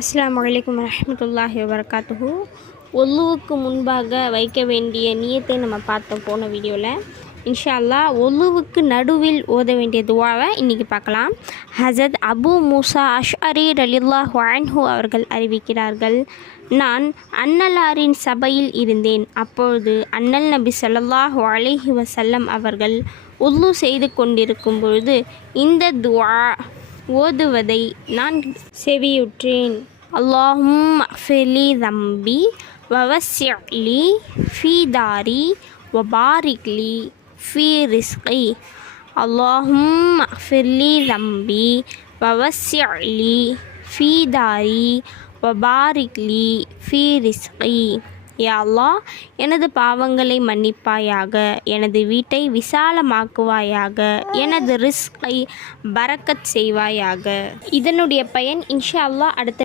அஸ்லாம் வலைக்கம் வரமத்துல்லாஹி வபரகாத்துஹு. ஒல்லுவுக்கு முன்பாக வைக்க வேண்டிய நியத்தை நம்ம பார்த்தோம் போன வீடியோவில் இன்ஷா அல்லாஹ் ஒல்லுவுக்கு நடுவில் ஓத வேண்டிய துவாவை இன்றைக்கி பார்க்கலாம். ஹசத் அபு மூசா அஷ்அரி ரலில்லா ஹுவான்ஹு அவர்கள் அறிவிக்கிறார்கள் நான் அன்னலாரின் சபையில் இருந்தேன். அப்பொழுது அன்னல் நபி ஸல்லல்லாஹு அலிஹி வசல்லம் அவர்கள் உல்லு செய்து கொண்டிருக்கும் பொழுது இந்த துவா ஓதுவதை நான் செவியுற்றேன். அல்லாஹும் அஃபிலி தம்பி வவசியலி ஃபீ தாரி வபாரிக்லி ஃபீ ரிஸ்கி. அல்லாஹும் அஃபிலி தம்பி வவசியலி ஃபீ தாரி வபாரிக்லி ஃபீ ரிஸ்கி. யா எனது பாவங்களை மன்னிப்பாயாக எனது வீட்டை விசாலமாக்குவாயாக எனது ரிஸ்கை பறக்கச் செய்வாயாக. இதனுடைய பயன் இன்ஷா அல்லா அடுத்த